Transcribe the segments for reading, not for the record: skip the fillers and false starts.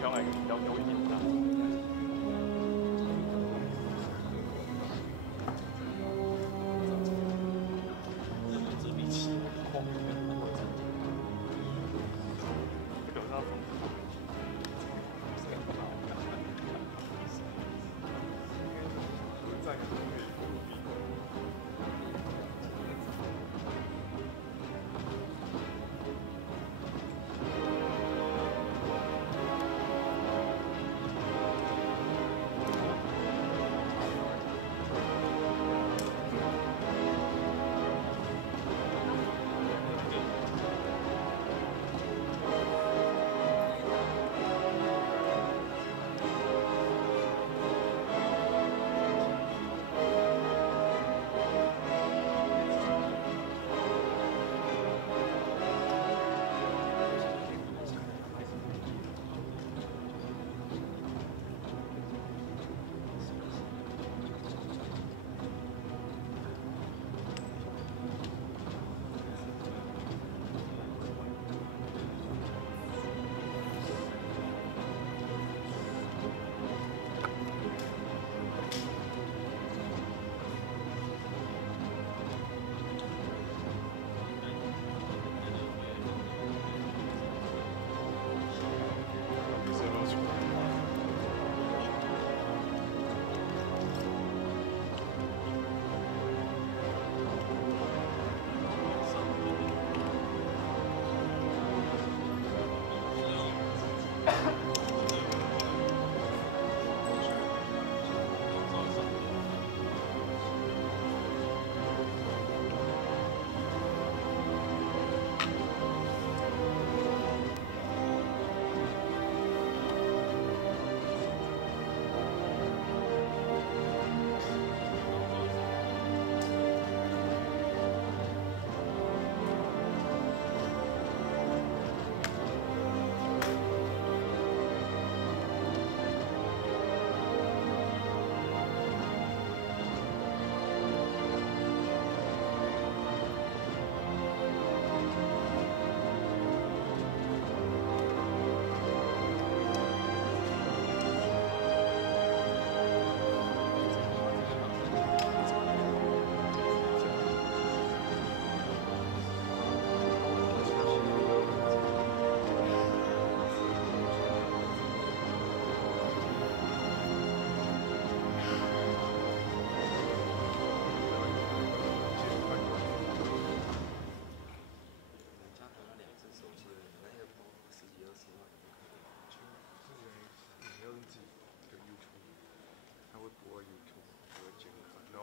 挑哪个比较优一点的？这比起空，这个是要封。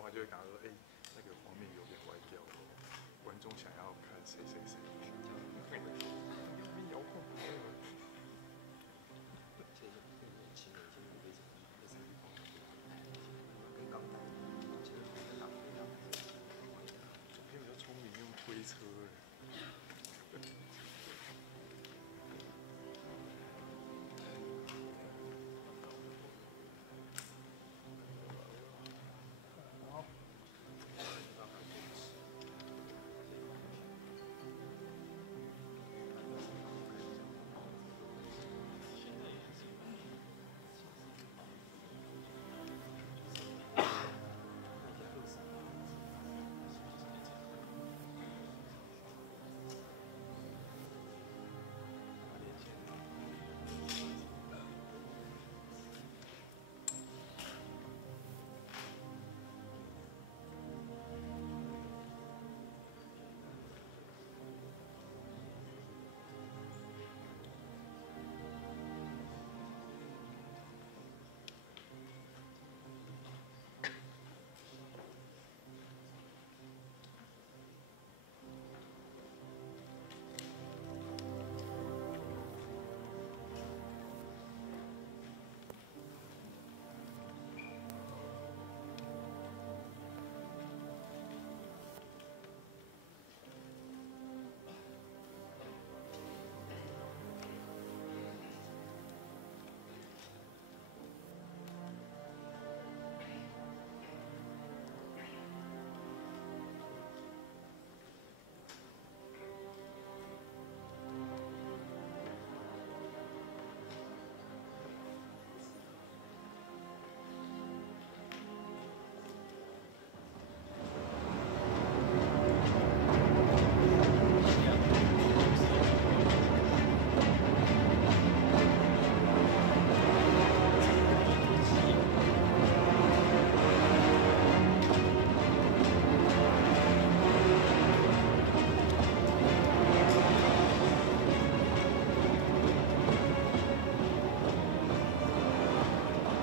就会讲说，哎，那个画面有点歪掉，观众想要看谁谁谁。遥控台。现在年轻人现在非常跟钢弹，其实跟钢一样。左边比较聪明，用推车。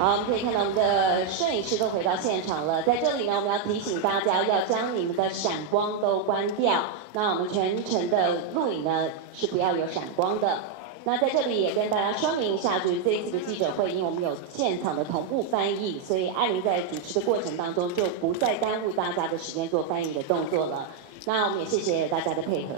好，我们可以看到我们的摄影师都回到现场了。在这里呢，我们要提醒大家要将你们的闪光都关掉。那我们全程的录影呢是不要有闪光的。那在这里也跟大家说明一下，就是这一次的记者会，因为我们有现场的同步翻译，所以艾琳在主持的过程当中就不再耽误大家的时间做翻译的动作了。那我们也谢谢大家的配合。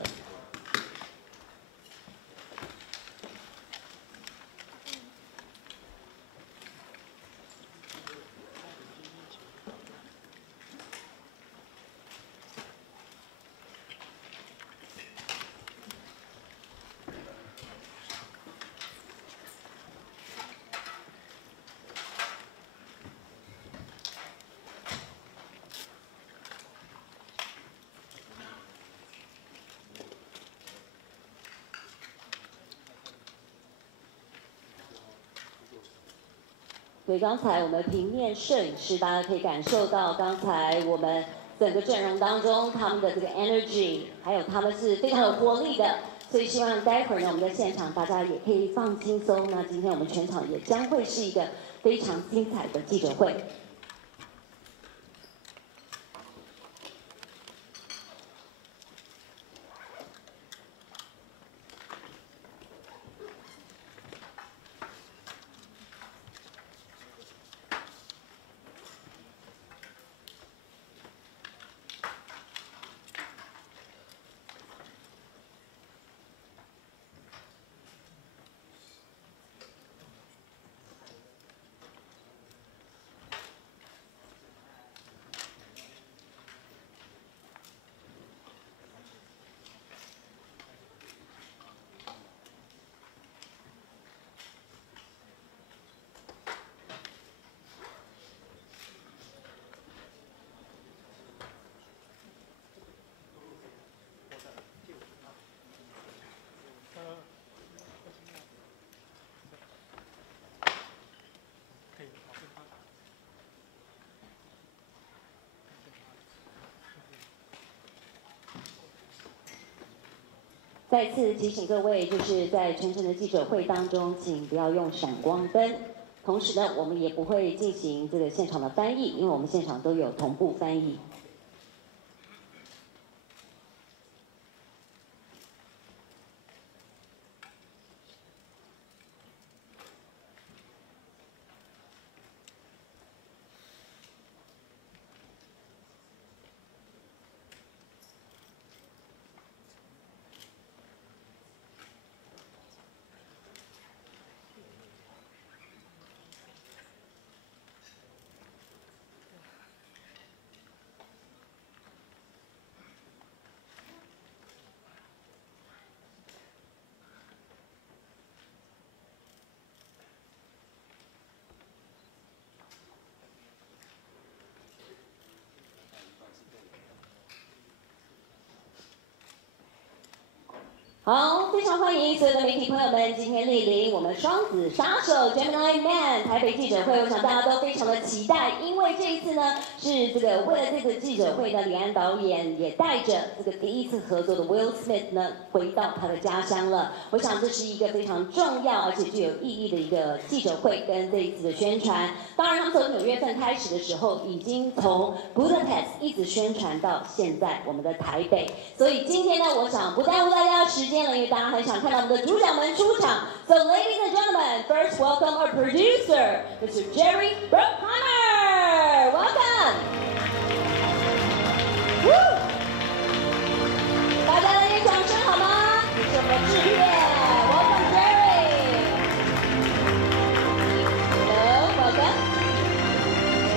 对，刚才我们平面摄影师，大家可以感受到，刚才我们整个阵容当中，他们的这个 energy， 还有他们是非常有活力的，所以希望待会儿呢，我们在现场大家也可以放轻松。那今天我们全场也将会是一个非常精彩的记者会。 再次提醒各位，就是在全程的记者会当中，请不要用闪光灯。同时呢，我们也不会进行这个现场的翻译，因为我们现场都有同步翻译。好，非常欢迎所有的媒体朋友们今天莅临我们双子杀手 Gemini Man 台北记者会。我想大家都非常的期待，因为这一次呢是这个为了这个记者会呢，李安导演也带着这个第一次合作的 Will Smith 呢回到他的家乡了。我想这是一个非常重要而且具有意义的一个记者会跟这一次的宣传。当然，他们从9月份开始的时候，已经从 Budapest 一直宣传到现在我们的台北。所以今天呢，我想不耽误大家的时间。 因为大家很想看到我们的主角们出场。So, ladies and gentlemen, first welcome our producer, Mr. Jerry Brookheimer. Welcome. Woo! 大家来点掌声好吗？你是我们的制片 ，Welcome Jerry. Hello, welcome.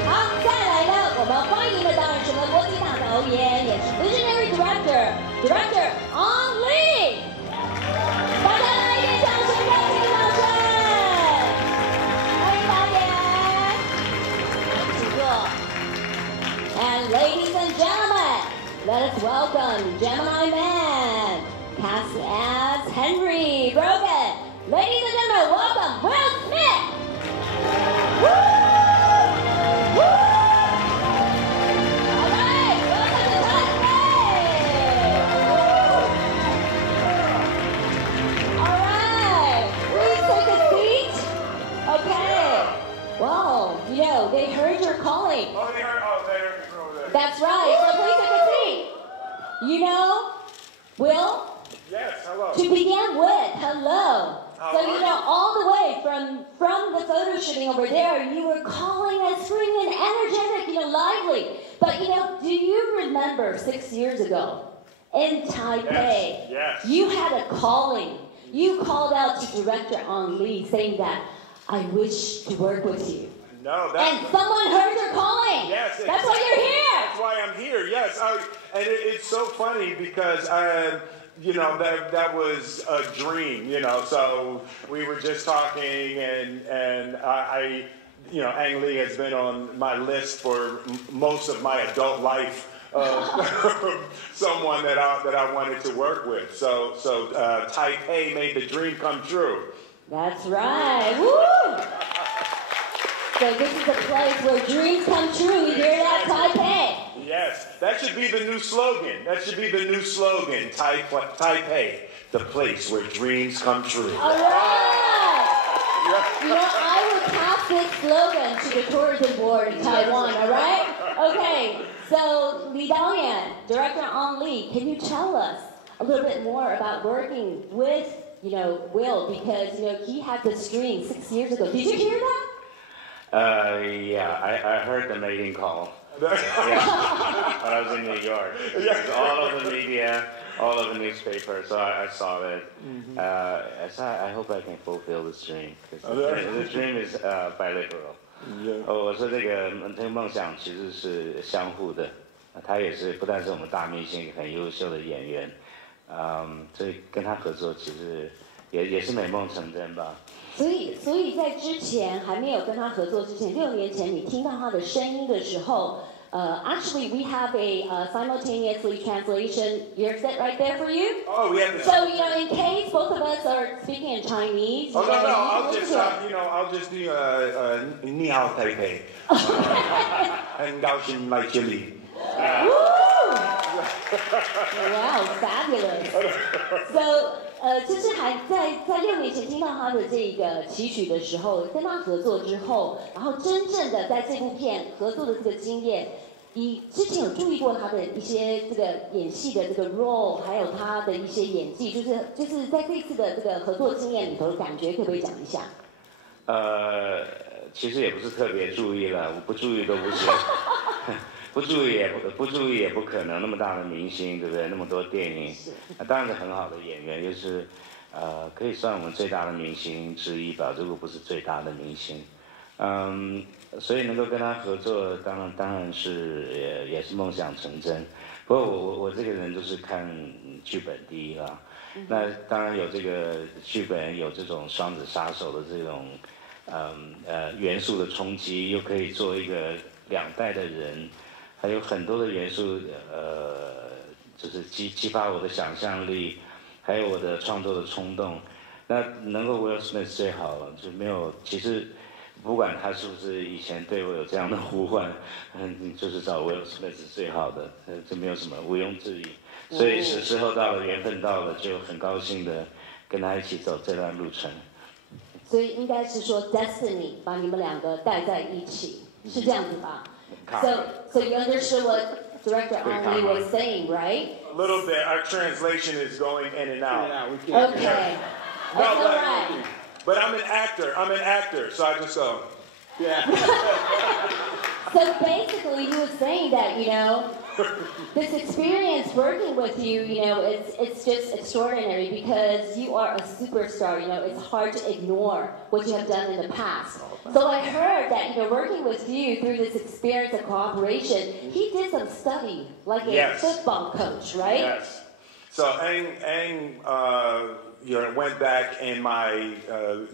好，再来呢，我们欢迎的当然是我们国际大导演，也是 Visionary Director On Lee。 大家来一点掌声，热情的掌声！欢迎导演，请坐。And ladies and gentlemen, let us welcome Gemini Man, cast as Henry Brogan. Ladies and gentlemen, welcome Will Smith. Woo! Woo! All right, welcome to Taipei. All right, please take a seat. Okay. Wow. ago, they heard your calling. Oh, they heard me over there. That's right. So please take a seat. You know, Will? Yes, hello. To begin with, hello. How So, are you you? know, all the way from the photo shooting over there, you were calling and screaming, energetic, you know, lively. But, you know, do you remember 6 years ago in Taipei, Yes. you had a calling. You called out to director Ang Lee saying that, I wish to work with you. No, And someone heard your calling. Yes, That's why you're here. That's why I'm here. Yes, and it's so funny because you know that was a dream. You know, so we were just talking, and I you know, Ang Lee has been on my list for most of my adult life. Someone that I wanted to work with. So Taipei made the dream come true. That's right. Woo! So this is a place where dreams come true. You hear that, Taipei? Yes, that should be the new slogan. That should be the new slogan. Taipei, the place where dreams come true. All right. You know, I will pass this slogan to the tourism board of Taiwan. All right? Okay. So, Li Daoyan, director Ang Lee, can you tell us a little bit more about working with, you know, Will, because, you know, he had this dream 6 years ago. Did you hear that? Yeah, I heard the mating call. Yeah, when I was in New York. All of the media, all of the newspapers, so I saw it. I hope I can fulfill this dream, because the dream is bilateral. 我说这个梦想其实是相互的，他也是不但是我们大明星，很优秀的演员，所以跟他合作其实也是美梦成真吧。所以在之前还没有跟他合作之前，6年前你听到他的声音的时候，actually we have a simultaneously translation. You're set right there for you. Oh, we have to. So, you know, in case both of us are speaking in Chinese. Oh, no, I'll you just, you know, I'll just do 你好台北，很高兴来这里。Wow, fabulous. So, 就是还在6年前听到他的这个期许的时候，跟他合作之后，然后真正的在这部片合作的这个经验，你之前有注意过他的一些这个演戏的这个 role， 还有他的一些演技，就是在这次的这个合作经验里头的感觉，可不可以讲一下？其实也不是特别注意了，我不注意都不行。不注意也不可能，那么大的明星，对不对？那么多电影，当然是很好的演员，就是可以算我们最大的明星之一吧，如果不是最大的明星。所以能够跟他合作，当然是也是梦想成真。不过我这个人就是看剧本第一啦，那当然有这个剧本，有这种双子杀手的这种元素的冲击，又可以做一个2代的人。还有很多的元素，就是激发我的想象力，还有我的创作的冲动。那能够 Will Smith 最好了，就没有。其实不管他是不是以前对我有这样的呼唤，就是找 Will Smith 是最好的，这没有什么毋庸置疑。所以时候到了，缘分到了，就很高兴的跟他一起走这段路程。所以应该是说 Destiny 把你们2个带在一起，是这样子吧？ So you understood what Director Ang Lee was saying, right? A little bit. Our translation is going in and out. Okay. That's all right. But I'm an actor, so I just go. Yeah. So basically, he was saying that, you know, this experience working with you, you know, it's just extraordinary because you are a superstar. You know, it's hard to ignore what you have done in the past. So I heard that, you know, working with you through this experience of cooperation, he did some study, like a football coach, right? Yes. So Ang you know, went back in my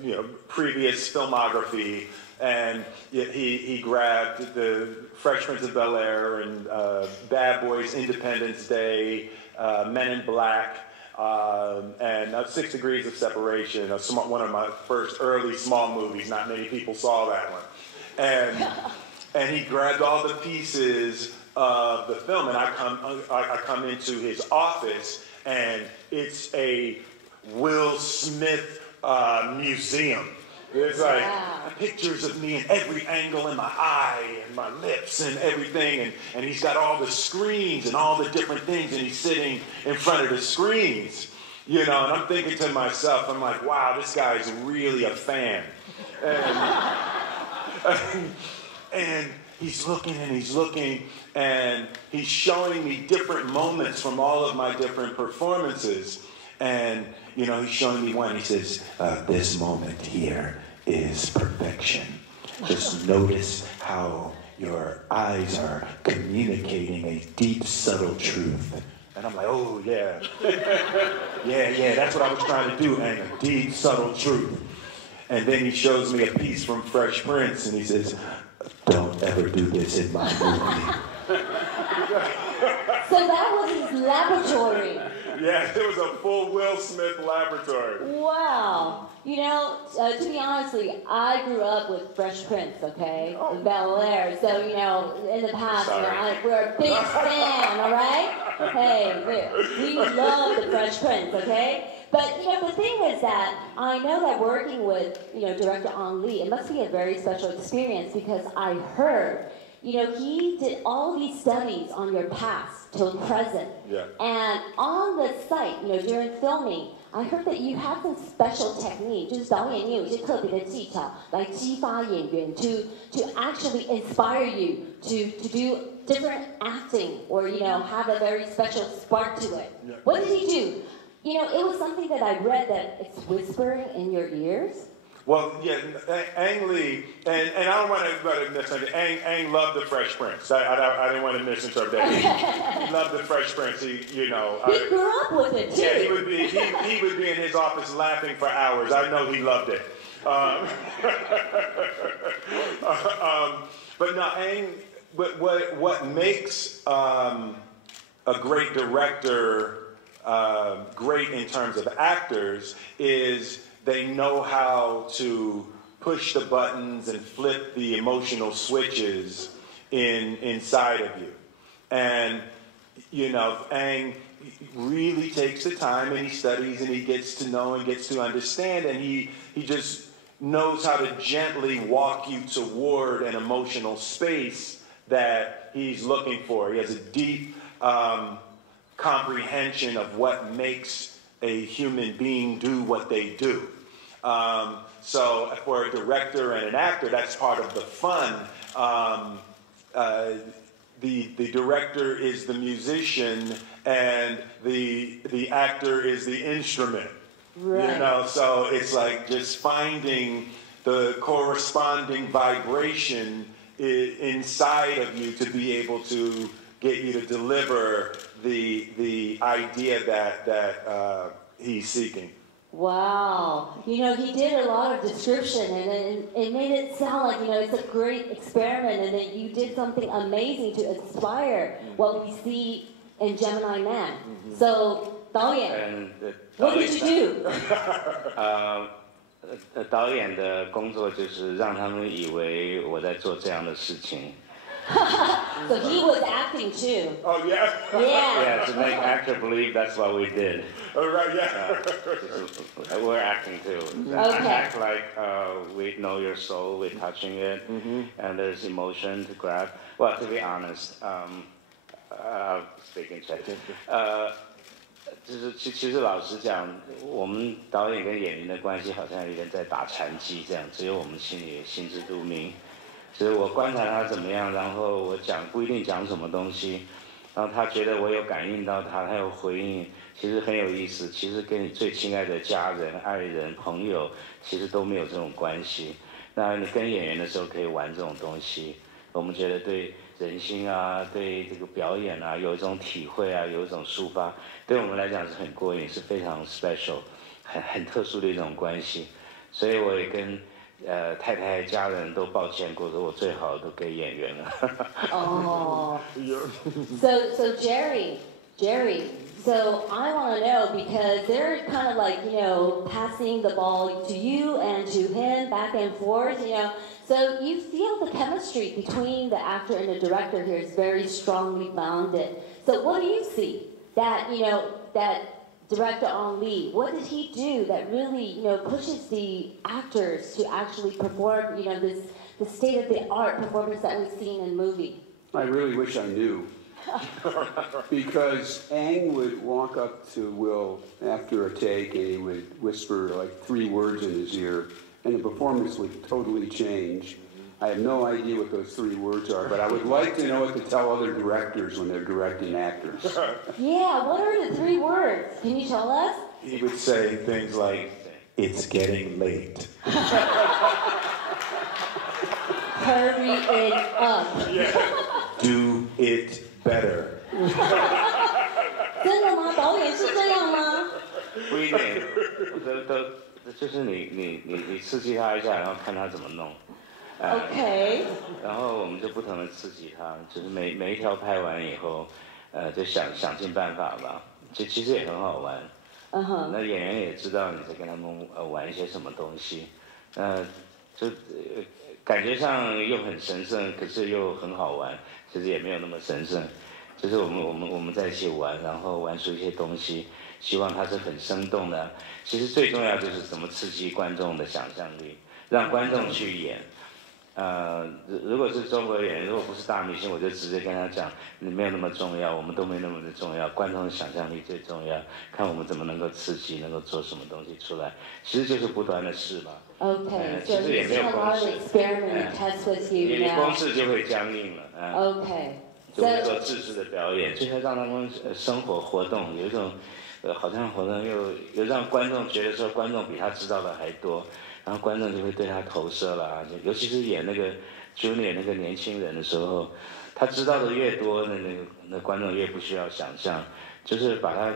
you know, previous filmography, and he grabbed the Fresh Prince of Bel-Air and Bad Boys, Independence Day, Men in Black. And 6 Degrees of Separation, one of my first early small movies. Not many people saw that one. And he grabbed all the pieces of the film, and I come into his office, and it's a Will Smith museum. There's like pictures of me in every angle in my eye and my lips and everything. And he's got all the screens and all the different things, and he's sitting in front of the screens, you know, and I'm thinking to myself, I'm like, wow, this guy's really a fan. And he's looking and he's looking, and he's showing me different moments from all of my different performances. And, you know, he's showing me one. He says, this moment here is perfection. Just notice how your eyes are communicating a deep, subtle truth. And I'm like, oh, yeah. yeah, that's what I was trying to do, and a deep, subtle truth. And then he shows me a piece from Fresh Prince, and he says, don't ever do this in my movie. So that was his laboratory. Yeah, it was a full Will Smith laboratory. Wow. You know, to be honestly, I grew up with Fresh Prince, okay? In Bel Air. So, you know, in the past, you know, we're a big fan, all right? Hey, we love the Fresh Prince, okay? But, you know, the thing is that I know that working with, you know, director Ang Lee, it must be a very special experience because I heard, you know, he did all these studies on your past till present. Yeah. And on the site, you know, during filming, I heard that you have some special technique, 就是导演你有一些特别的技巧来激发演员 to actually inspire you to do different acting or, you know, have a very special spark to it. Yeah. What did he do? You know, it was something that I read that it's whispering in your ears. Well, yeah, Ang Lee, and I don't want to misunderstand. Ang loved the Fresh Prince. I didn't want to misinterpret that. He loved the Fresh Prince. He, you know. He grew up with it too. Yeah, he would be in his office laughing for hours. I know he loved it. But no, Ang. What makes a great director great in terms of actors is they know how to push the buttons and flip the emotional switches inside of you. And, you know, Ang really takes the time and he studies and he gets to know and gets to understand, and he just knows how to gently walk you toward an emotional space that he's looking for. He has a deep comprehension of what makes a human being do what they do. So for a director and an actor, that's part of the fun. The director is the musician and the actor is the instrument. Right. You know, so it's like just finding the corresponding vibration inside of you to be able to get you to deliver the idea that he's seeking. Wow. You know, he did a lot of description, and it made it sound like, you know, it's a great experiment, and that you did something amazing to inspire what we see in Gemini Man. So, 导演, what did you do? 导演的工作就是让他们以为我在做这样的事情。So he was acting too. Oh, yeah? Yeah. Yeah, to make actor believe that's what we did. Oh, right, yeah. We're acting too. Okay. Act like we know your soul, we're touching it, and there's emotion to grab. Well, to be honest, speaking Czech. 就是其实老实讲，我们导演跟演员的关系好像有点在打禅机这样，只有我们心里心知肚明。所以我观察他怎么样，然后我不一定讲什么东西，然后他觉得我有感应到他，他有回应，其实很有意思。其实跟你最亲爱的家人、爱人、朋友，其实都没有这种关系。那你跟演员的时候可以玩这种东西，我们觉得对人心啊，对这个表演啊，有一种体会啊，有一种抒发，对我们来讲是很过瘾，是非常 special， 很特殊的一种关系。所以我也跟太太家人都抱歉过，说我最好都给演员了。Oh. So Jerry, so I want to know, because they're kind of like, you know, passing the ball to you and to him back and forth, you know. So you feel the chemistry between the actor and the director here is very strongly bounded. So what do you see that, you know, that director Ang Lee, what did he do that really, pushes the actors to actually perform, the state-of-the-art performance that we've seen in the movie? I really wish I knew. Because Ang would walk up to Will after a take and he would whisper like 3 words in his ear, and the performance would totally change. I have no idea what those 3 words are, but I would like to know what to tell other directors when they're directing actors. Yeah, what are the 3 words? Can you tell us? He would say things like, "It's getting late." Hurry it up. Do it better. 真的吗？导演是这样吗？不一定，就是你刺激他一下，然后看他怎么弄。OK。然后我们就不同的刺激他，就是每一条拍完以后，就想尽办法吧，其实也很好玩。那演员也知道你在跟他们玩一些什么东西，就感觉上又很神圣，可是又很好玩，其实也没有那么神圣。就是我们在一起玩，然后玩出一些东西，希望它是很生动的。其实最重要就是怎么刺激观众的想象力，让观众去演。如果是中国演员，如果不是大明星，我就直接跟他讲，你没有那么重要，我们都没那么的重要，观众的想象力最重要，看我们怎么能够刺激，能够做什么东西出来，其实就是不断的试嘛。Okay, 其实也没有公式，你公式就会僵硬了。Okay. 就会做自制的表演，就是让他们生活活动，有一种好像活动又让观众觉得说观众比他知道的还多，然后观众就会对他投射了。尤其是演那个 Junior 那个年轻人的时候，他知道的越多，那观众越不需要想象，就是把他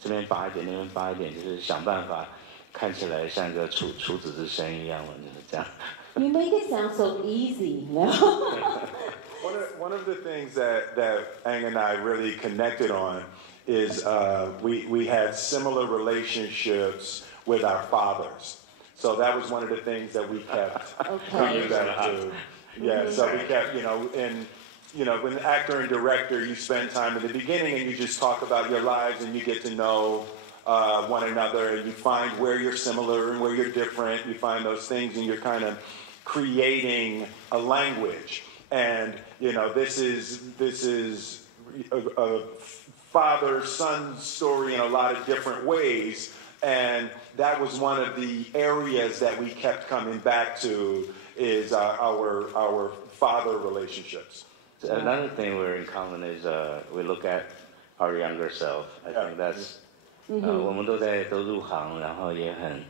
这边拔一点，那边拔一点，就是想办法看起来像个处子之身一样，就是这样。You make it sound so easy, One of the things that Ang and I really connected on is we had similar relationships with our fathers. So that was one of the things that we kept coming back to. Yeah, so we kept, when actor and director, you spend time in the beginning and you just talk about your lives and you get to know one another, and you find where you're similar and where you're different. You find those things and you're kind of creating a language. And this is a father-son story in a lot of different ways, and that was one of the areas that we kept coming back to is our father relationships. Another thing we're in common is we look at our younger self. I think that's 我们都入行，然后也很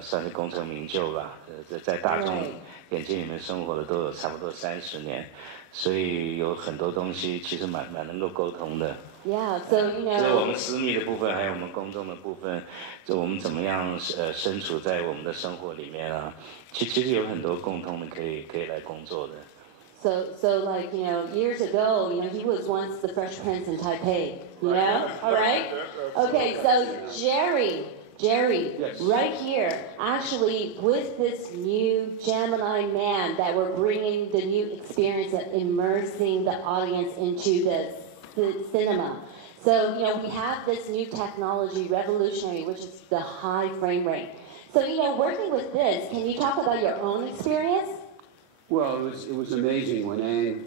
算是功成名就吧，在大众眼睛里面生活的都有差不多30年，所以有很多东西其实蛮能够沟通的。Yeah, so 就是我们私密的部分，还有我们公众的部分，就我们怎么样身处在我们的生活里面啊，其实有很多共通的可以来工作的。So like, years ago, he was once the Fresh Prince in Taipei, all right? Okay, so Jerry, yes. Right here, actually with this new Gemini Man that we're bringing the new experience of immersing the audience into the cinema. So, we have this new technology, revolutionary, which is the high frame rate. So, working with this, can you talk about your own experience? Well, it was amazing when Ang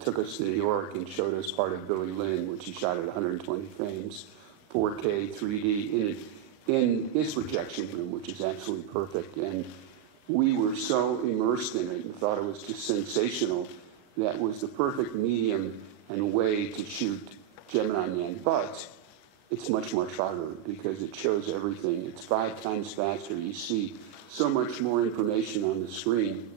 took us to New York and showed us part of Billy Lynn, which he shot at 120 frames, 4K, 3D, in his projection room, which is absolutely perfect. And we were so immersed in it and thought it was just sensational. That was the perfect medium and way to shoot Gemini Man. But it's much, much harder because it shows everything. It's 5 times faster. You see so much more information on the screen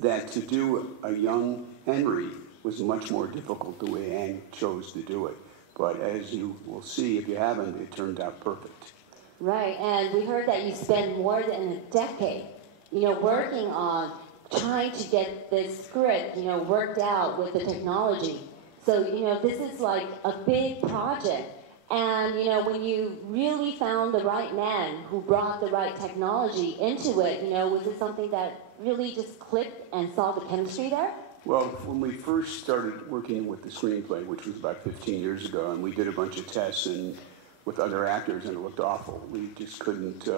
that to do a young Henry was much more difficult the way Ang chose to do it. But as you will see, if you haven't, it turned out perfect. Right, and we heard that you spent more than a decade, working on trying to get this script, worked out with the technology. So, this is like a big project. And, when you really found the right man who brought the right technology into it, was it something that really just clicked and saw the chemistry there? Well, when we first started working with the screenplay, which was about 15 years ago, and we did a bunch of tests with other actors, and it looked awful. We just couldn't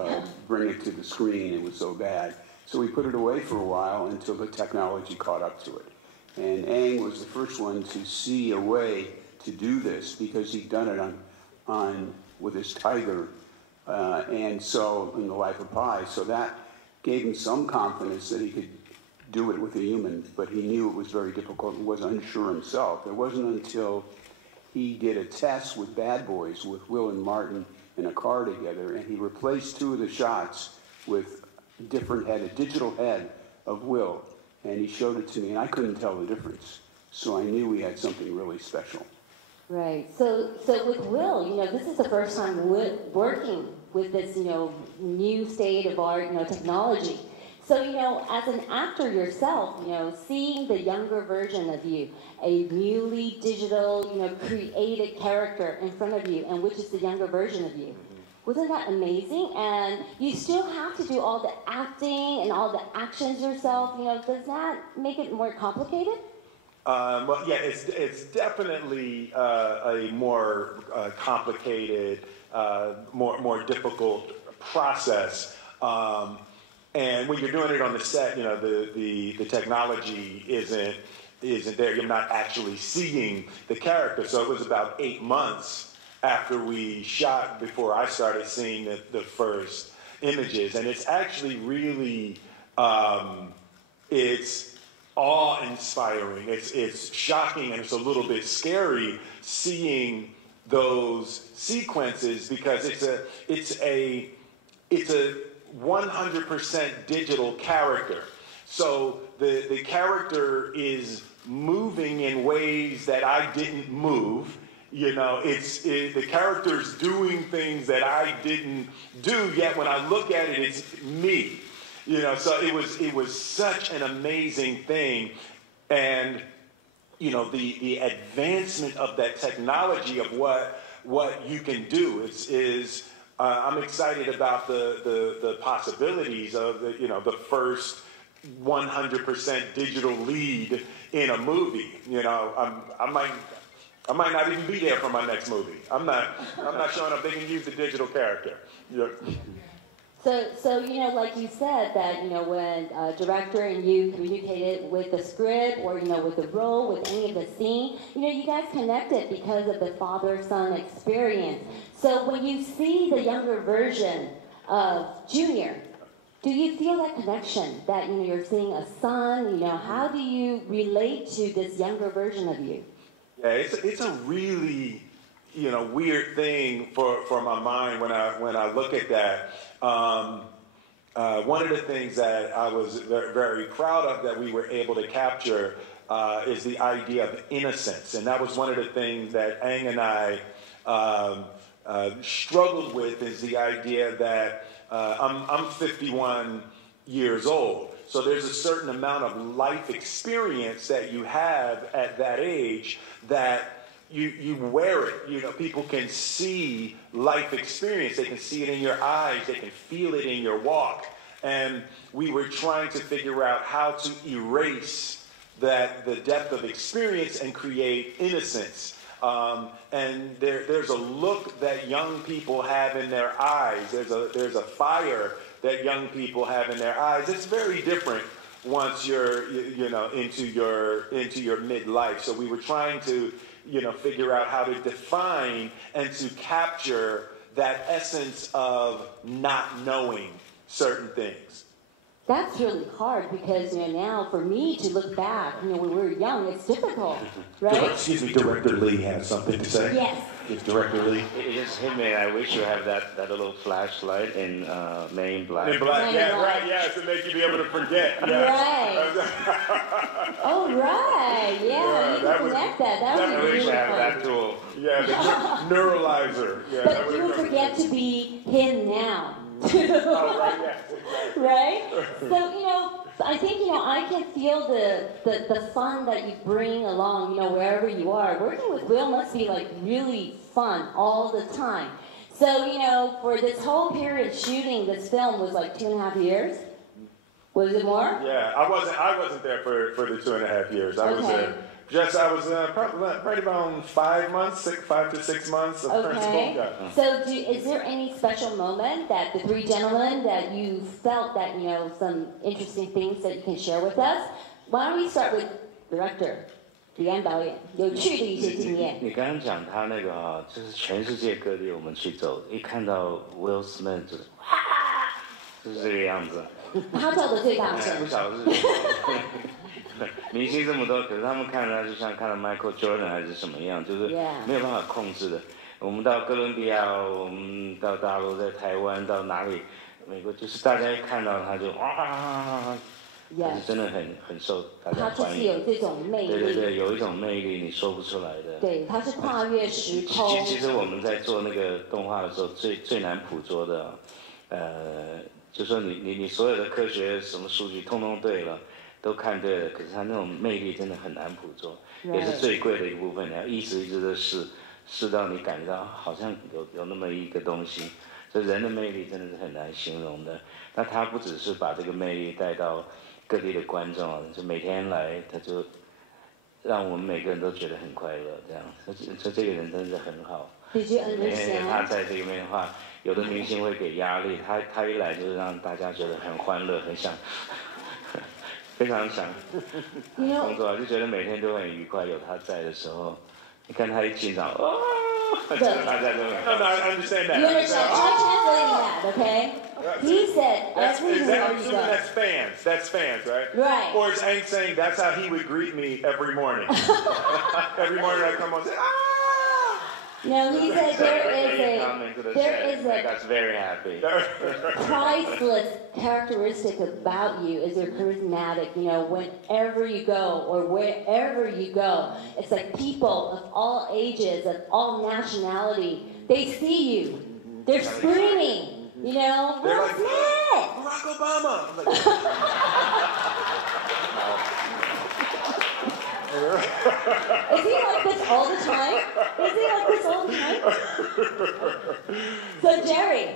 bring it to the screen. It was so bad. So we put it away for a while until the technology caught up to it. And Ang was the first one to see a way to do this because he'd done it with his tiger, and so in The Life of Pi. So that gave him some confidence that he could do it with a human, but he knew it was very difficult and was unsure himself. It wasn't until he did a test with Bad Boys with Will and Martin in a car together, and he replaced 2 of the shots with a digital head of Will, and he showed it to me, and I couldn't tell the difference. So I knew we had something really special. Right. So with Will, this is the first time working with this, new state of art, technology. So, as an actor yourself, seeing the younger version of you, a newly digital, created character in front of you, and which is the younger version of you. Wasn't that amazing? And you still have to do all the acting and all the actions yourself. Does that make it more complicated? Well, yeah, it's definitely a more complicated, more difficult process. And when you're doing it on the set, the technology isn't there. You're not actually seeing the character. So it was about 8 months after we shot before I started seeing the first images. And it's actually really, it's awe-inspiring. It's shocking, and it's a little bit scary seeing those sequences because it's a 100% digital character. So the character is moving in ways that I didn't move. The character's doing things that I didn't do, yet when I look at it, it's me. So it was such an amazing thing. And, the advancement of that technology of what you can do is I'm excited about the possibilities of the first 100% digital lead in a movie. I might not even be there for my next movie. I'm not showing up. They can use the digital character. Yeah. So like you said that when a director and you communicated with the script or with the role, with any of the scene, you guys connected because of the father-son experience. So when you see the younger version of Junior, do you feel that connection that you're seeing a son? How do you relate to this younger version of you? Yeah, it's a really weird thing for my mind when I look at that. One of the things that I was very, very proud of that we were able to capture is the idea of innocence, and that was one of the things that Ang and I struggled with. Is the idea that I'm 51 years old. So there's a certain amount of life experience that you have at that age that you wear it. People can see life experience. They can see it in your eyes. They can feel it in your walk. And we were trying to figure out how to erase the depth of experience and create innocence. And there's a look that young people have in their eyes. There's a fire that young people have in their eyes. It's very different once you're into your midlife. So we were trying to figure out how to define and to capture that essence of not knowing certain things. That's really hard because now for me to look back, when we were young, it's difficult, right? Excuse me, Director Lee has something to say. Yes. It's Director Lee. It just hit me. I wish you have that little flashlight in Men in Black. In Black, yeah, right, yeah, to make you be able to forget. Yeah. Right. Oh, right. Yeah, you can connect that. That would be I wish really I had fun. that tool. Yeah, the neuralizer. Yeah, But you would forget to be him now. Oh, right, yeah, exactly. Right? So, I think, I can feel the fun that you bring along, wherever you are. Working with Will must be, really fun all the time. So, for this whole period shooting this film was, 2.5 years. Was it more? Yeah, I wasn't there for the 2.5 years. I was there. I was probably around 5 months, 5 to 6 months of principal. Yeah. So is there any special moment that the three gentlemen that you felt that, some interesting things that you can share with us? Why don't we start with director, 李安导演，有趣的一些经验。你刚刚讲他那个就是全世界各地我们去走，一看到 Will Smith 就是就是这个样子。他叫的最大声。不晓得是明星这么多，可是他们看他就像看到 Michael Jordan 还是什么样，就是没有办法控制的。我们到哥伦比亚，我们到大陆，在台湾，到哪里，美国，就是大家一看到他就是真的很受大家欢迎。他就是有这种魅力。对，有一种魅力你说不出来的。对，他是跨越时空。其实我们在做那个动画的时候，最难捕捉的，就说你所有的科学什么数据通通对了。都看对了，可是他那种魅力真的很难捕捉，也是最贵的一部分。你要一直的试到你感觉到好像有那么一个东西，所以人的魅力真的是很难形容的。那他不只是把这个魅力带到各地的观众，就每天来，他就让我们每个人都觉得很快乐，这样。所以这个人真的是很好。因为他在这里面的话，有的明星会给压力，他一来就是让大家觉得很欢乐，很想。非常想工作，就觉得每天都很愉快。有他在的时候，你看他一进场，大家都很。No, I understand that. You understand? Try translating that, okay? He said I'm assuming that's fans. That's fans, right? Right. Or is Hank saying that's how he would greet me every morning? Every morning I come on and say, No, he said there is that's very happy. Priceless characteristic about you is you're charismatic. Whenever you go or wherever you go, it's like people of all ages, of all nationality, they see you. They're screaming. They're like, Barack Obama. Is he like this all the time? So Jerry,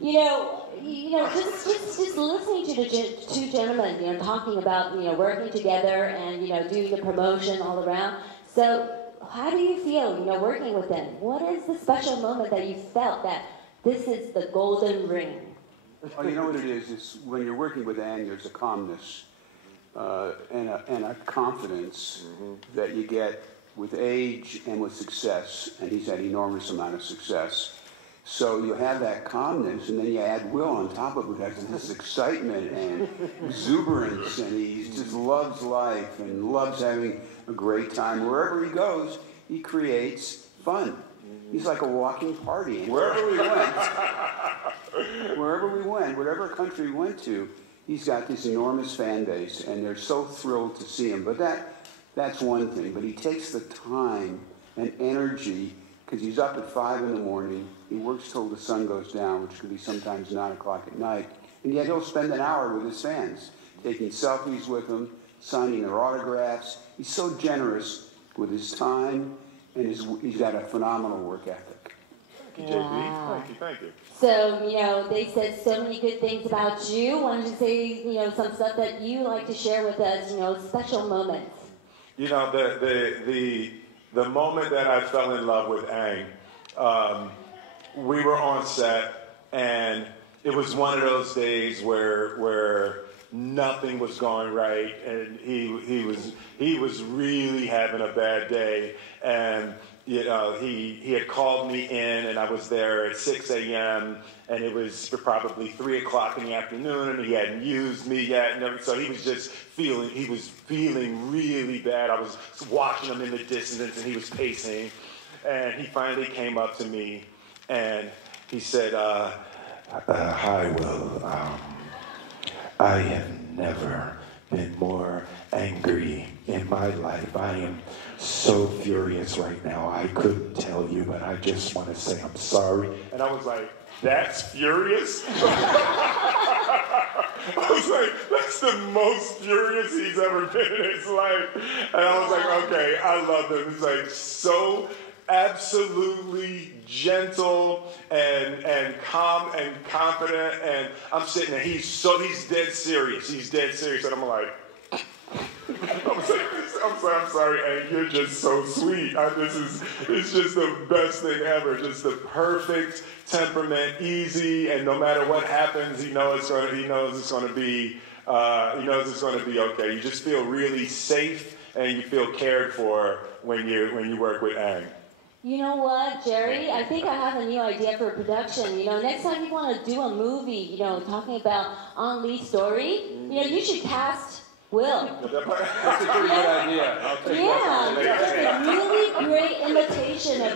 just listening to the two gentlemen, talking about working together and doing the promotion all around. So how do you feel, working with them? What is the special moment that you felt that this is the golden ring? Oh, you know what it is? It's when you're working with Ang, there's a calmness. And a confidence that you get with age and with success, and he's had an enormous amount of success. So you have that calmness, and then you add Will on top of it, has this excitement and exuberance, and he just loves life and loves having a great time. Wherever he goes, he creates fun. He's like a walking party. And wherever we went, whatever country we went to, he's got this enormous fan base, and they're so thrilled to see him. But that's one thing. But he takes the time and energy, because he's up at 5 in the morning. He works till the sun goes down, which could be sometimes 9 o'clock at night. And yet he'll spend an hour with his fans, taking selfies with them, signing their autographs. He's so generous with his time, and he's got a phenomenal work ethic. Thank you, JB. Thank you. So, they said so many good things about you. Why don't you say, some stuff that you like to share with us, special moments? The moment that I fell in love with Ang, we were on set, and it was one of those days where nothing was going right, and he was really having a bad day, and he had called me in, and I was there at 6 a.m., and it was probably 3 o'clock in the afternoon, and he hadn't used me yet, and so he was feeling really bad. I was watching him in the distance, and he was pacing, and he finally came up to me, and he said, hi, Will. I have never been more angry in my life. I am so furious right now. I couldn't tell you, but I just want to say I'm sorry. And I was like, that's furious? I was like, that's the most furious he's ever been in his life. And I was like, okay, I love him. He's like so absolutely gentle and calm and confident. And I'm sitting there. He's dead serious. He's dead serious, and I'm like. I'm sorry, and you're just so sweet. It's just the best thing ever. Just the perfect temperament, easy, and no matter what happens, he knows it's going to be okay. You just feel really safe and you feel cared for when you work with Ang. You know what, Jerry? I think I have a new idea for production. Next time you want to do a movie, talking about Ang Lee's story, you should cast Will. That's a pretty good idea. I'll take that. Just a really great imitation of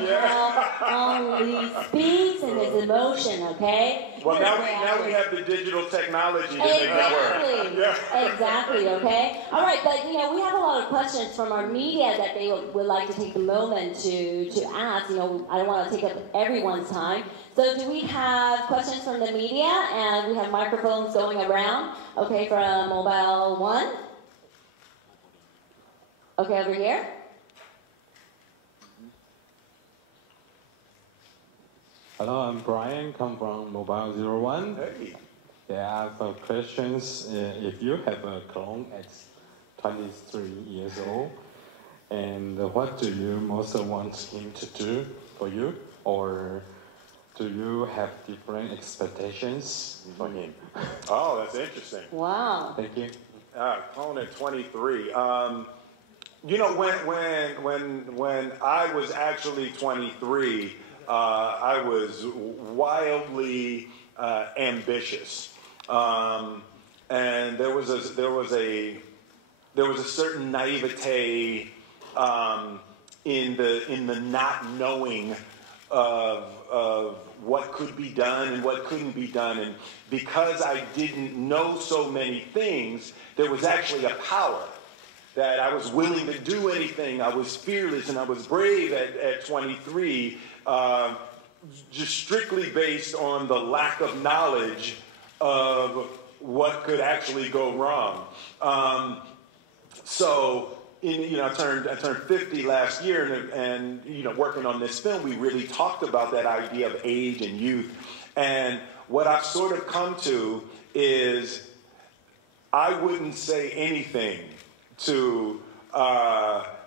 how Lee speaks and his emotion, okay? Well, now we have the digital technology to make it work. Yeah. Exactly, okay? All right, but, we have a lot of questions from our media that they would like to take the moment to ask. I don't want to take up everyone's time. So do we have questions from the media? And we have microphones going around. Okay, from Mobile 1. Okay, over here. Hello, I'm Brian, come from Mobile 01. Hey. Yeah, I have questions. If you have a clone at 23 years old, and what do you most want him to do for you? Or do you have different expectations for him? Oh, that's interesting. Wow. Thank you. Clone at 23. When I was actually 23, I was wildly ambitious, and there was a certain naivete in the not knowing of what could be done and what couldn't be done, and because I didn't know so many things, there was actually a power that I was willing to do anything. I was fearless and I was brave at 23, just strictly based on the lack of knowledge of what could actually go wrong. I turned 50 last year, and working on this film, we really talked about that idea of age and youth. And what I've sort of come to is I wouldn't say anything to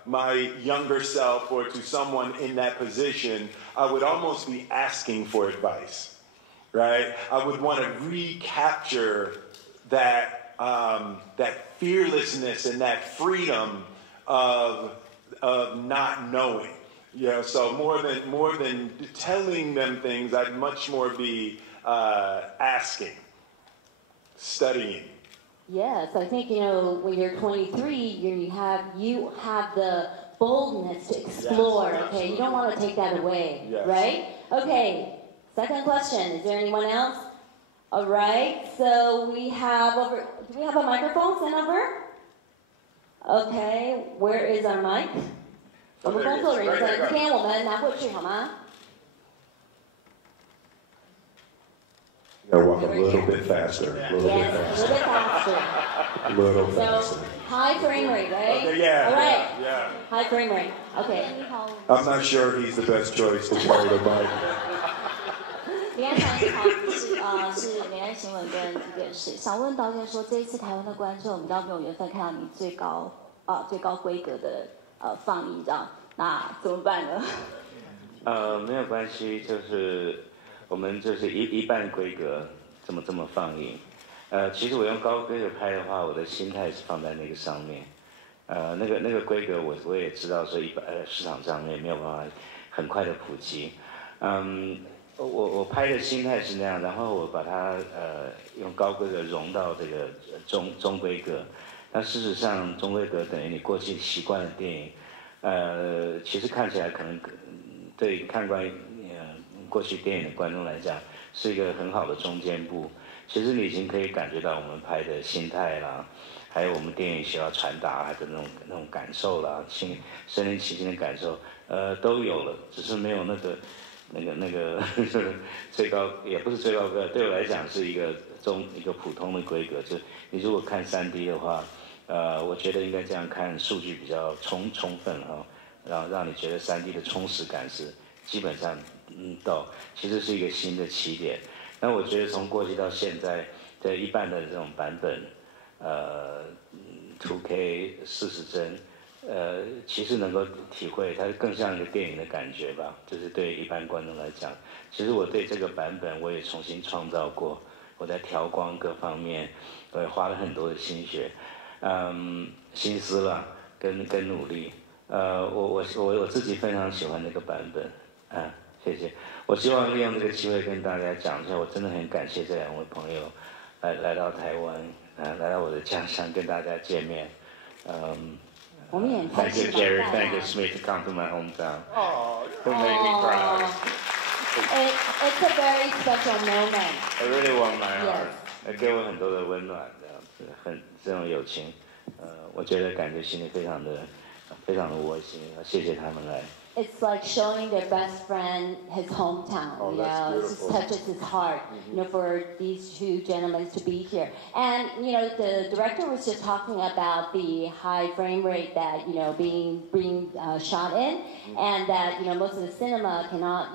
my younger self or to someone in that position. I would almost be asking for advice, right? I would want to recapture that fearlessness and that freedom of not knowing. So more than telling them things, I'd much more be asking, studying. Yes, I think, when you're 23, you have the boldness to explore, okay? You don't want to take that away, right? Okay, second question. Is there anyone else? All right, so we have do we have a microphone sent over? Okay, where is our mic? 我们工作人员在这边，我们拿过去好吗？ Gotta walk a little bit faster. Yes, a little bit faster. So, high frame rate, right? Okay, yeah. All right. Yeah. High frame rate. Okay. I'm not sure he's the best choice to carry the mic. 李安长你好，是联安新闻跟电视，想问导演说，这一次台湾的观众比较没有缘分看到你最高规格的放映，这样，那怎么办呢？没有关系，就是我们就是一半规格这么放映。其实我用高规格拍的话，我的心态是放在那个上面。那个规格我也知道说市场上面没有办法很快的普及。我拍的心态是那样，然后我把它用高规格融到这个中规格。那事实上中规格等于你过去习惯的电影，其实看起来可能对看过去电影的观众来讲是一个很好的中间部。其实你已经可以感觉到我们拍的心态啦，还有我们电影需要传达的那种感受啦，身临其境的感受，都有了，只是没有那个最高，也不是最高规格，对我来讲是一个普通的规格。就你如果看3D 的话，我觉得应该这样看，数据比较充分哈。让你觉得3D 的充实感是基本上到，其实是一个新的起点。那我觉得从过去到现在，在一般的这种版本，2K 40帧，其实能够体会它更像一个电影的感觉吧，就是对一般观众来讲。其实我对这个版本我也重新创造过，我在调光各方面，我也花了很多的心血，心思了，跟努力。我自己非常喜欢那个版本，谢谢。我希望利用这个机会跟大家讲一下，我真的很感谢这2位朋友来到台湾，来到我的家乡跟大家见面。我们也很开 Thank 心 you, Jerry. Thank you, Smith, to come to my hometown. Oh, To make me proud. It's a very special moment. I really want my heart. 给我很多的温暖，这种友情，我觉得感觉心里非常的窝心，谢谢他们来。It's like showing their best friend his hometown. Oh, you that's know, it just beautiful. touches his heart. You know, for these 2 gentlemen to be here. And you know, the director was just talking about the high frame rate that being shot in, and that most of the cinema cannot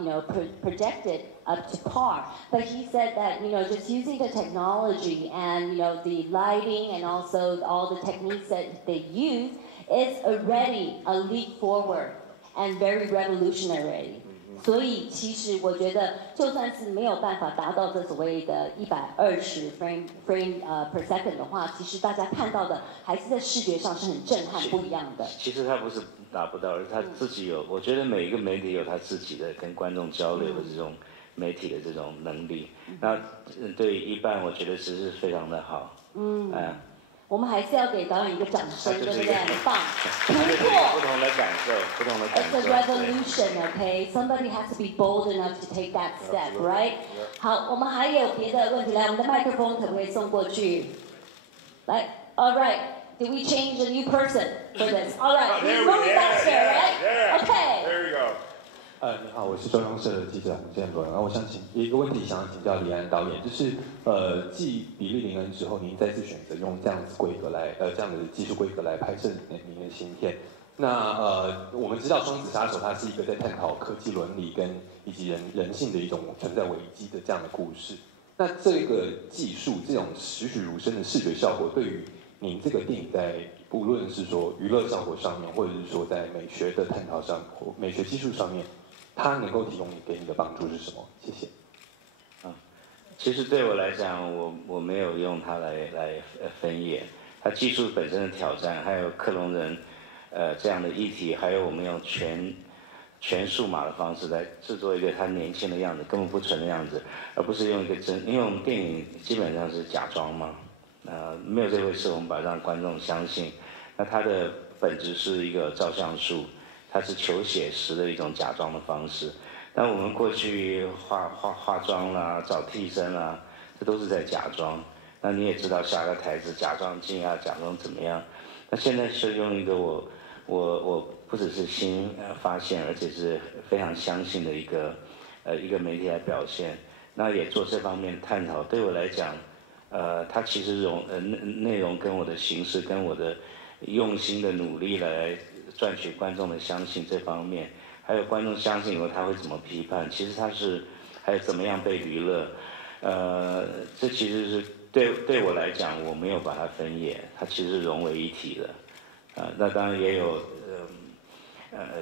project it up to par. But he said that just using the technology and the lighting and also all the techniques that they use is already a leap forward. And very revolutionary. 所以其实我觉得，就算是没有办法达到这所谓的120 frame per second 的话，其实大家看到的还是在视觉上是很震撼、不一样的。其实他不是达不到，而是他自己有。我觉得每一个媒体有他自己的跟观众交流的这种媒体的这种能力。那对一半，我觉得其实非常的好。我们还是要给导演一个掌声，对不对？很棒，突破。不同的感受，不同的感受。It's a revolution, okay? Somebody has to be bold enough to take that step, right? 好，我们还有别的问题，来，我们的麦克风可不可以送过去？来 ，All right. Did we change a new person for this? All right. He's moving faster, right? Okay. There you go. 你好，我是中央社的记者洪建伦。然后我想请一个问题，想要请教李安导演，就是继比利林恩之后，您再次选择用这样子规格来这样的技术规格来拍摄您的新片。那我们知道《双子杀手》它是一个在探讨科技伦理以及人性的一种存在危机的这样的故事。那这个技术这种栩栩如生的视觉效果，对于您这个电影在不论是说娱乐效果上面，或者是说在美学的探讨上或美学技术上面，它能够提供给你的帮助是什么？谢谢。其实对我来讲，我没有用它来分野。它技术本身的挑战，还有克隆人这样的议题，还有我们用全数码的方式来制作一个他年轻的样子，根本不纯的样子，而不是用一个因为我们电影基本上是假装嘛，没有这回事，我们让观众相信。那它的本质是一个照相术。它是求写实的一种假装的方式，但我们过去化妆啦、找替身啦，这都是在假装。那你也知道下个台子假装惊讶、假装怎么样？那现在是用一个我不只是新发现，而且是非常相信的一个媒体来表现。那也做这方面的探讨。对我来讲，它其实内容跟我的形式跟我的用心的努力来赚取观众的相信这方面，还有观众相信以后他会怎么批判，其实他是还有怎么样被娱乐，这其实是对我来讲我没有把它分野，它其实是融为一体的，那当然也有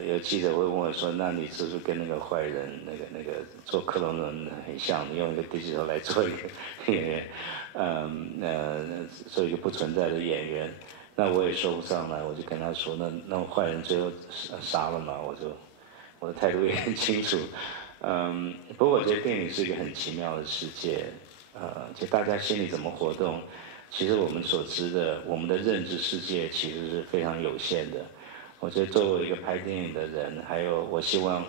有记者会问我说，那你是不是跟那个坏人那个做克隆人很像，你用一个 digital 来做一个演员，做一个不存在的演员。那我也说不上来，我就跟他说，那坏人最后杀了嘛，我的态度也很清楚。不过我觉得电影是一个很奇妙的世界，就大家心里怎么活动，其实我们所知的，我们的认知世界其实是非常有限的。我觉得作为一个拍电影的人，还有我希望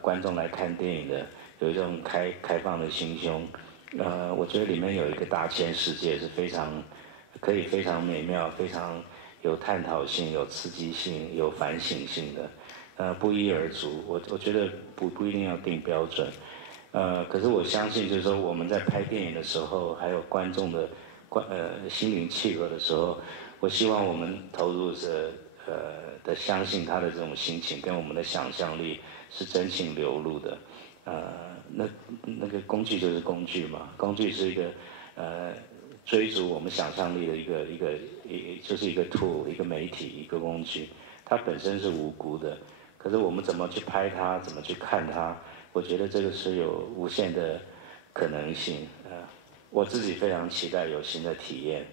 观众来看电影的有一种开放的心胸，我觉得里面有一个大千世界是可以非常美妙、非常有探讨性、有刺激性、有反省性的，不一而足。我觉得不一定要定标准，可是我相信，就是说我们在拍电影的时候，还有观众的心灵契合的时候，我希望我们投入着相信他的这种心情跟我们的想象力是真情流露的。那个工具就是工具嘛，工具是一个追逐我们想象力的就是一个 tool， 一个媒体，一个工具。它本身是无辜的，可是我们怎么去拍它，怎么去看它，我觉得这个是有无限的可能性。我自己非常期待有新的体验。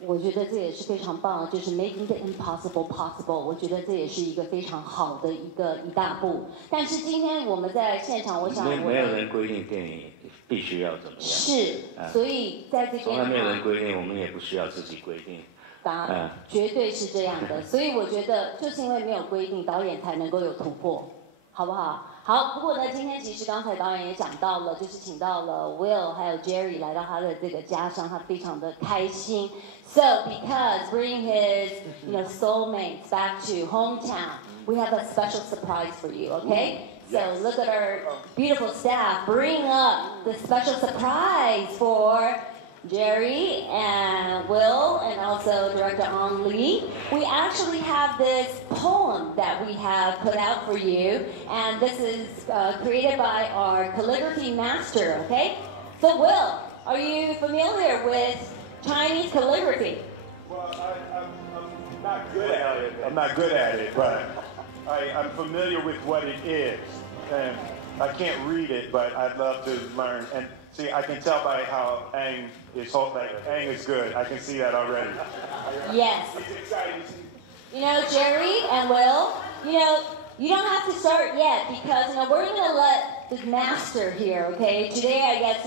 我觉得这也是非常棒，就是 making the impossible possible。我觉得这也是一个非常好的一大步。但是今天我们在现场，我想没有人规定电影必须要怎么样。是，所以在这边从来没有人规定，我们也不需要自己规定。绝对是这样的。所以我觉得就是因为没有规定，导演才能够有突破，好不好？好，不过呢，今天其实刚才导演也讲到了，就是请到了 Will 还有 Jerry 来到他的这个家乡，他非常的开心。So because bring his soulmates back to hometown, we have a special surprise for you, okay? So look at our beautiful staff bring up the special surprise for Jerry and Will and also director Ang Lee. We actually have this poem that we have put out for you, and this is created by our calligraphy master, okay? So Will, are you familiar with Chinese calligraphy? Well, I'm not good at it. I'm not good at it, but I'm familiar with what it is. And I can't read it, but I'd love to learn. And see, I can tell by how Ang is Ang is good. I can see that already. Yes. He's excited. Jerry and Will, you don't have to start yet because, we're going to let the master here, okay? Today, I guess,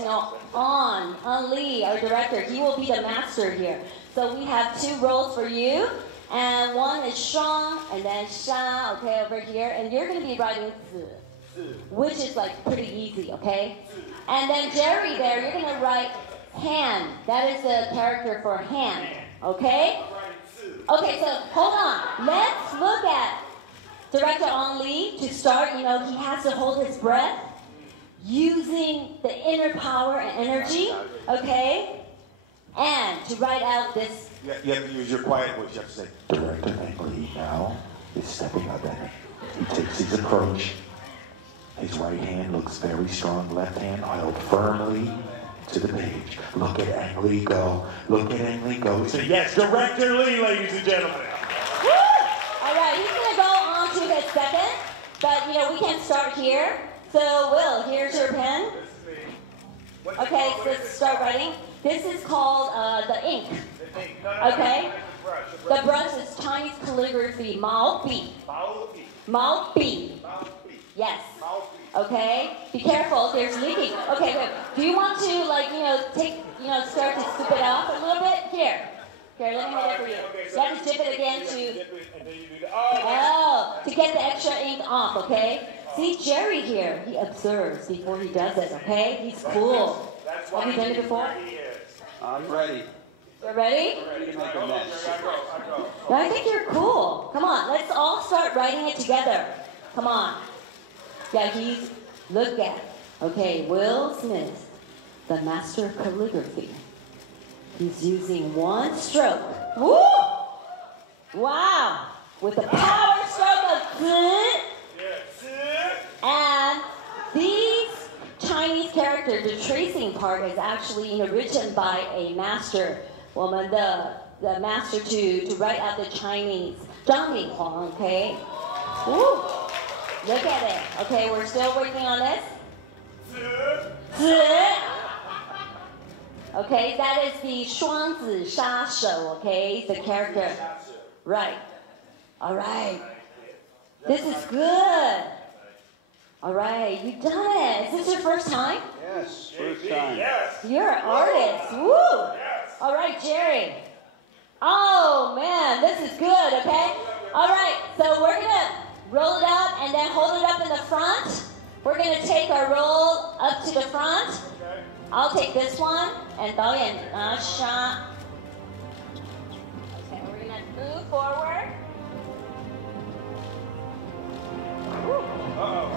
An Lee, our director, he will be the master here. So we have 2 roles for you, and one is Shang and then Sha, okay, over here, and you're going to be writing Zi, which is like pretty easy, okay? And then Jerry there, you're going to write hand. That is the character for hand, okay? Okay, so hold on. Let's look at Director Ang Lee to start. He has to hold his breath using the inner power and energy, okay? And to write out this. You have to use your quiet voice. You have to say, Director Ang Lee now is stepping up and he takes his approach. His right hand looks very strong, left hand held firmly to the page. Look at Ang Lee go. Look at Ang Lee go. say, yes, Director Lee, ladies and gentlemen. Woo! All right, he's going to go on to his second, but, we can start here. So, Will, here's your pen. Okay, so let's start writing. This is called the ink. Okay? The brush is Chinese calligraphy, Mao Bi. Mao Bi. Yes. Okay? Be careful, there's leaking. Okay, good. Do you want to, start to scoop it off a little bit? Here, let me hold it for you. You have to dip it again to get the extra ink off, okay? See, Jerry here, he observes before he does it, okay? He's cool. Have you done it before? I'm ready. You're ready? I'm ready to make a mess. No, I think you're cool. Come on, let's all start writing it together. Come on. Yeah, look at, okay, Will Smith, the master of calligraphy. He's using one stroke. Woo! Wow! With the power stroke of Zi. And these Chinese characters, the tracing part is actually written by a master. The master to write out the Chinese. Zhang Minghuang, okay? Woo! Look at it. Okay, we're still working on this. Zi. Okay, that is the 双子杀手, okay? The character. Right. All right. This is good. All right, you've done it. Is this your first time? Yes, first time. Yes. You're an artist. Woo! All right, Jerry. Oh, man, this is good, okay? All right, so we're going to roll it up and then hold it up in the front. We're going to take our roll up to the front. I'll take this one, and 导演Sha. Okay, we're going to move forward. Oh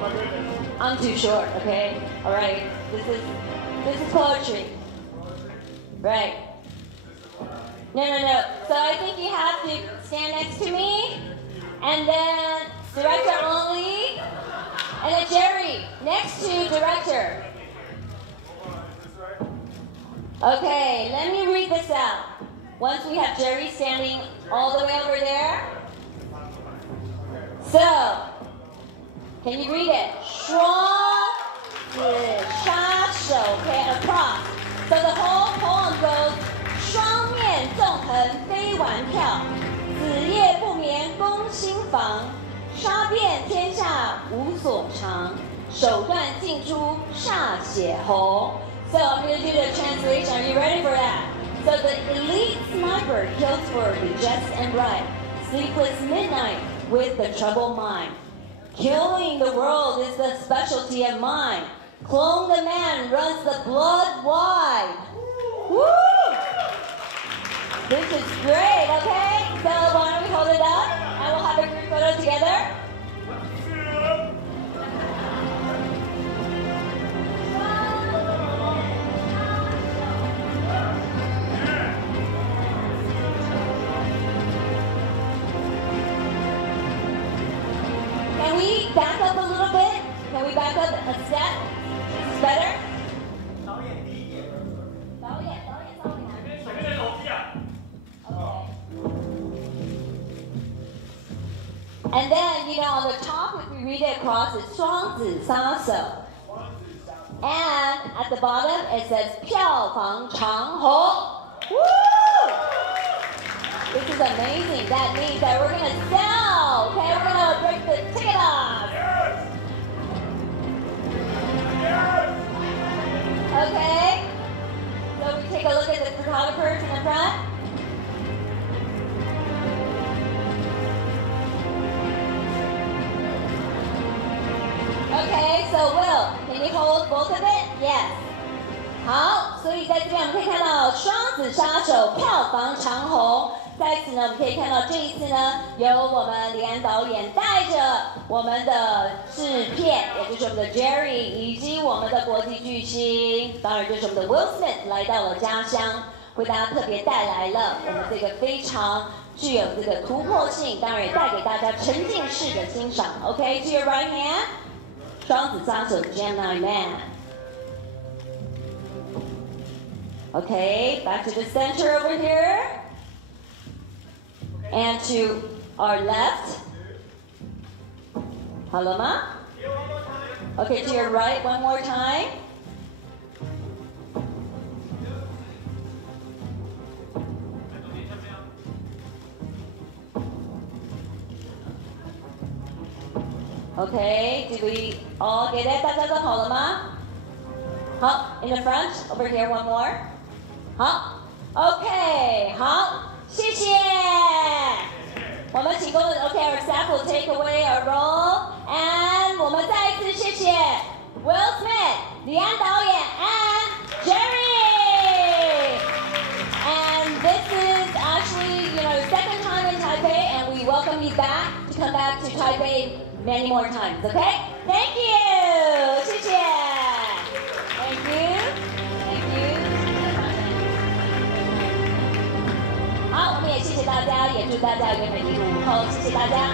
my goodness. I'm too short, okay? All right, this is poetry. Right. No. So I think you have to stand next to me, and then director only, and then Jerry next to director. Okay, let me read this out. Once we have Jerry standing all the way over there. So, can you read it? 双子杀手, okay, across. So the whole poem goes, 双面纵横飞丸跳，子夜不眠攻心房，杀遍天下无所长，手段尽出歃血红。So I'm going to do the translation. Are you ready for that? So the elite sniper kills for the just and right. Sleepless midnight with the troubled mind. Killing the world is the specialty of mine. Clone the man runs the blood wide. Woo! This is great, okay? So why don't we hold it up and we'll have a group photo together. Can we back up a little bit? Can we back up a step? Is better? And then, you know, on the top, if we read it across, it's 双子杀手. And at the bottom, it says 票房长虹. Woo! This is amazing. That means that we're going to sell. Okay, we're going to break the ticket off. Okay. So we take a look at the photographers in the front. Okay, so Will, can you hold both of it? Yes. 好，所以在这边我们可以看到《双子杀手》票房长虹。在此呢，我们可以看到这一次呢，由我们李安导演带着我们的制片，也就是我们的 Jerry， 以及我们的国际巨星，当然就是我们的 Will Smith 来到了家乡，为大家特别带来了我们这个非常具有这个突破性，当然也带给大家沉浸式的欣赏。OK, to your right hand. 双子杀手 Gemini Man. Okay, back to the center over here. And to our left. Hello, Ma? Okay, to your right one more time. Okay, do we all get it? 大家都好了吗？好 in the front, over here one more. 好 OK, 好，谢谢。我们请工作人员 OK, our staff will take away our roll. And 我们再一次谢谢 Will Smith, 李安导演 and Jerry. And this is actually, you know, second time in Taipei, and we welcome you back to come back to Taipei many more times, okay? Thank you! 谢谢 Thank you. Thank you. 好，我们也谢谢大家，也祝大家圆满一路午后，谢谢大家。